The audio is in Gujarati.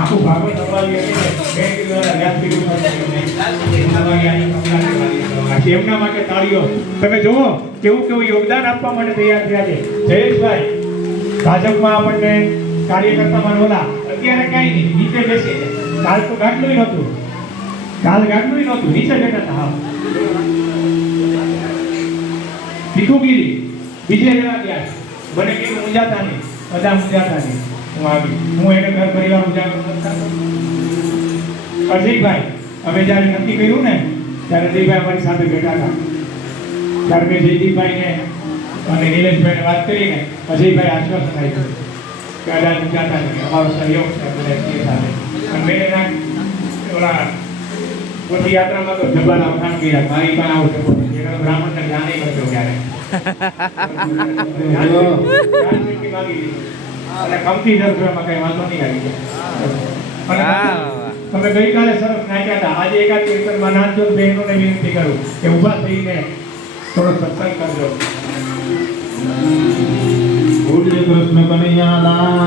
આખું ભાગવત અપાવી હતી ને 2 કિલો યાદ કર્યું એમના માટે તાળીઓ. તમે જુઓ કેવું કેવું યોગદાન આપવા માટે તૈયાર થયા છે. જયેશભાઈ ભાજપમાં આપણને કાર્યકર્તામાં ઓલા અત્યારે કઈ નહીં, નીચે બેસી છે. કાલ તો ગાંઠલું નહોતું, નીચે બેઠા હતા. ભીખુગીરી બીજે રહેવા ગયા. મને કીધું મુંજાતા નહીં, બધા મુંજાતા નહીં. હું આવી, હું એને ઘર પરિવાર ઉજાગર કરતા. અજયભાઈ અમે જ્યારે નક્કી કર્યું ને ત્યારે જયભાઈ અમારી સાથે બેઠા હતા. ત્યારે મેં જયદીપભાઈને અને નિલેશભાઈને વાત કરીને અજયભાઈ આશ્વાસન આપ્યું કે અડાજ મુંજાતા નહીં, અમારો સહયોગ છે બધા સાથે. અને મેં એના ઓલા મોટી યાત્રામાં તો જબાના વખાણ કર્યા. મારી પાસે આવું જબો એનો બ્રાહ્મણને જ્ઞાન નહીં કરતો ક્યારે અને કમતી દર્શનમાં કઈ વાંધો નહીં આવી જાય. તમે ગઈકાલે સરસ નાખ્યા હતા. આજે એકાદ કીર્તનમાં નાચજો. બહેનોને વિનંતી કરું કે ઊભા થઈને થોડો સત્સંગ કરજો. બોલીએ કૃષ્ણ કનૈયા લાલ.